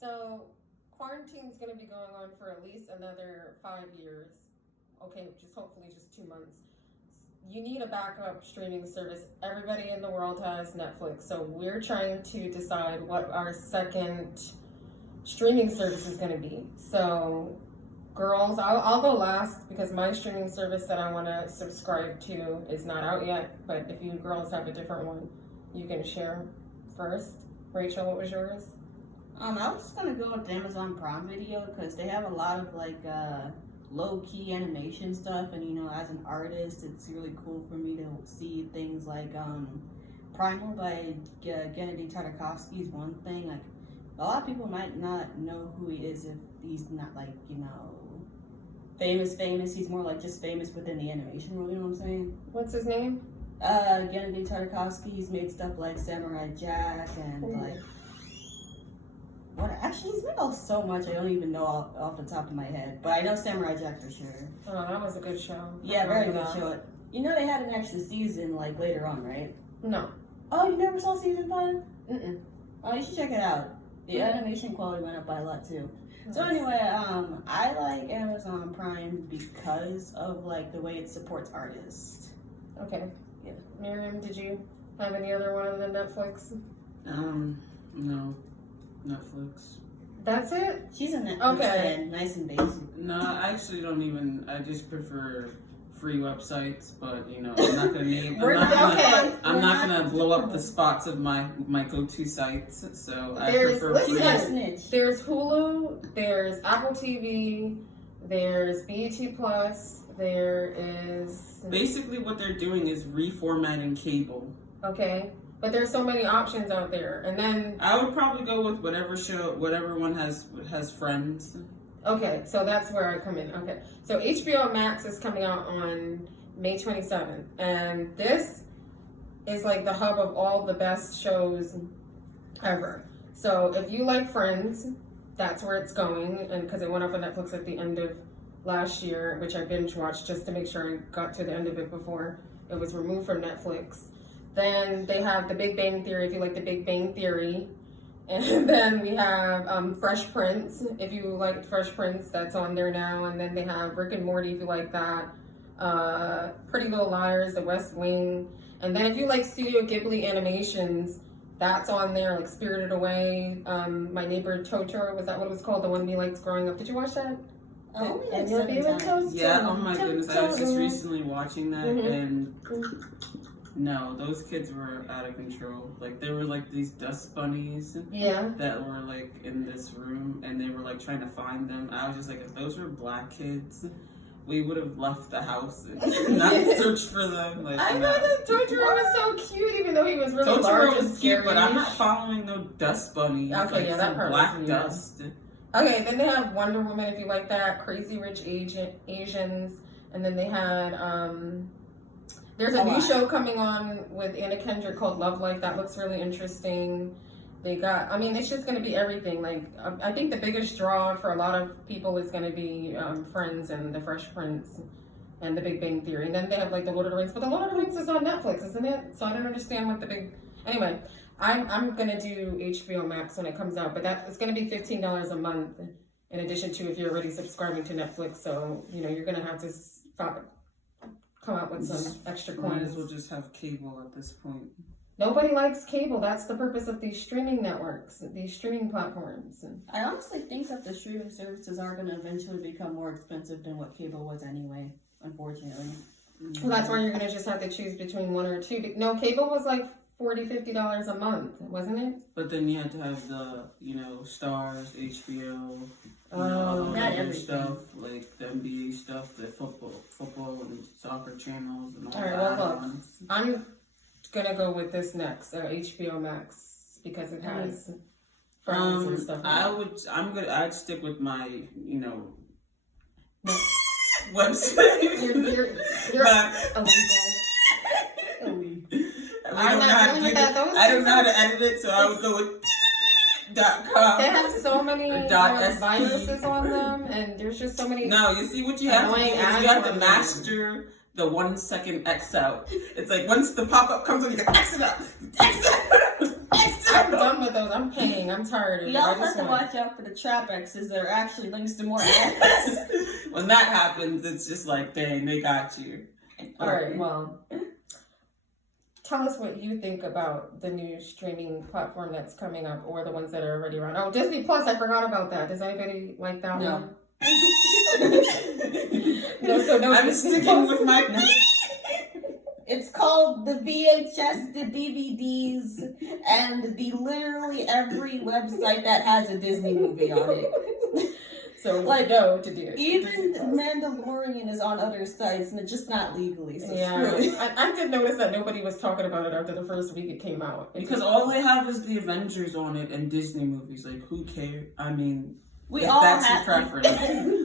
So quarantine's going to be going on for at least another 5 years. Okay, just hopefully just 2 months. You need a backup streaming service. Everybody in the world has Netflix, so we're trying to decide what our second streaming service is going to be. So girls, I'll go last because my streaming service that I want to subscribe to is not out yet, but if you girls have a different one, you can share first. Rachel, what was yours? I was just gonna go with Amazon Prime Video because they have a lot of low-key animation stuff, and as an artist, it's really cool for me to see things like Primal by Gennady Tartakovsky is one thing. Like, a lot of people might not know who he is if he's not famous. He's more like just famous within the animation world. You know what I'm saying? What's his name? Gennady Tartakovsky. He's made stuff like Samurai Jack and Actually, he's made so much I don't even know off the top of my head. But I know Samurai Jack for sure. Oh, that was a good show. Yeah, very good show. They had an extra season later on, right? No. Oh, you never saw season 5? Mm-mm. Oh, you should check it out. The animation quality went up by a lot too. Nice. So anyway, I like Amazon Prime because of the way it supports artists. Okay. Yeah. Miriam, did you have any other one other than Netflix? No. Netflix. That's it? She's a Netflix fan, nice and basic. No, I actually don't even. I just prefer free websites, but I'm not gonna name. I'm not gonna blow up the spots of my go-to sites. So I prefer free. There's Hulu. There's Apple TV. There's BET Plus. There is. Basically, what they're doing is reformatting cable. Okay. But there's so many options out there, and then I would probably go with whatever one has Friends. Okay, so that's where I come in. Okay, so HBO Max is coming out on May 27th, and this is like the hub of all the best shows ever. So if you like Friends, that's where it's going, and because it went up on Netflix at the end of last year, which I binge watched just to make sure I got to the end of it before it was removed from Netflix. Then they have The Big Bang Theory, if you like The Big Bang Theory. And then we have Fresh Prince, if you like Fresh Prince, that's on there now. And then they have Rick and Morty, if you like that. Pretty Little Liars, The West Wing. And then if you like Studio Ghibli animations, that's on there, like Spirited Away. My Neighbor Totoro, was that what it was called? The one we liked growing up. Did you watch that? Oh, yeah, oh my goodness. I was just recently watching that, and... No, those kids were out of control. There were these dust bunnies that were in this room, and they were trying to find them. I was just if those were black kids, we would have left the house and not searched for them. I know that Totoro was so cute, even though he was really large and scary. Cute, but I'm not following no dust bunnies. Okay, yeah, that part black dust. Okay, then they have Wonder Woman, if you like that. Crazy Rich Asians, and then they had there's a new show coming on with Anna Kendrick called Love Life. That looks really interesting. They got, it's just going to be everything. I think the biggest draw for a lot of people is going to be Friends and The Fresh Prince and The Big Bang Theory. And then they have The Lord of the Rings. But The Lord of the Rings is on Netflix, isn't it? So I don't understand what the big... Anyway, I'm going to do HBO Max when it comes out. But it's going to be $15 a month in addition to if you're already subscribing to Netflix. So, you're going to have to... come out with some extra coins. Might as well just have cable at this point. Nobody likes cable. That's the purpose of these streaming networks, these streaming platforms. I honestly think that the streaming services are going to eventually become more expensive than what cable was anyway, unfortunately. Well, that's why you're going to just have to choose between one or two. No, cable was $40-$50 a month, wasn't it? But then you had to have the, Stars, HBO, not everything. stuff, the NBA stuff, the football and soccer channels and all right, that. Well, look, I'm gonna go with this next, HBO Max, because it has Friends and stuff. I'd stick with my, No. website. You're illegal. I don't know how to edit it, so I would go with .com. They have so many viruses on them, and there's just so many. No, you see what you have to do is you have to master the 1 second X out. It's once the pop up comes on, you can X it out. X it out. I'm done with those. I'm paying. I'm tired of it. You also have to watch out for the trap X's. There are actually links to more ads. When that happens, it's just like, dang, they got you. All right, well, tell us what you think about the new streaming platform that's coming up, or the ones that are already around. Oh, Disney Plus, I forgot about that. Does anybody like that one? No, so no. I'm sticking with my... It's called the VHS, the DVDs, and the literally every website that has a Disney movie on it. So like no to do it. Even Mandalorian is on other sites, and it's just not legally. So yeah, I did notice that nobody was talking about it after the first week it came out. Because all they have is the Avengers on it and Disney movies. Like, who cares? I mean, we if all that's have your preference.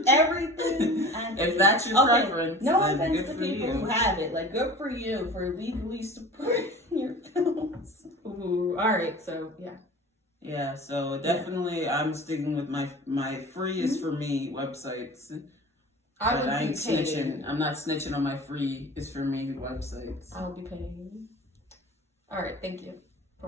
everything. And if that's your preference, no then offense good to for people you. who have it. Like, good for you for legally supporting your films. Ooh, all right, so yeah. Yeah, so definitely I'm sticking with my free is for me websites. I But I ain't be paying. snitching. I'm not snitching on my free is for me websites. I'll be paying. All right, thank you.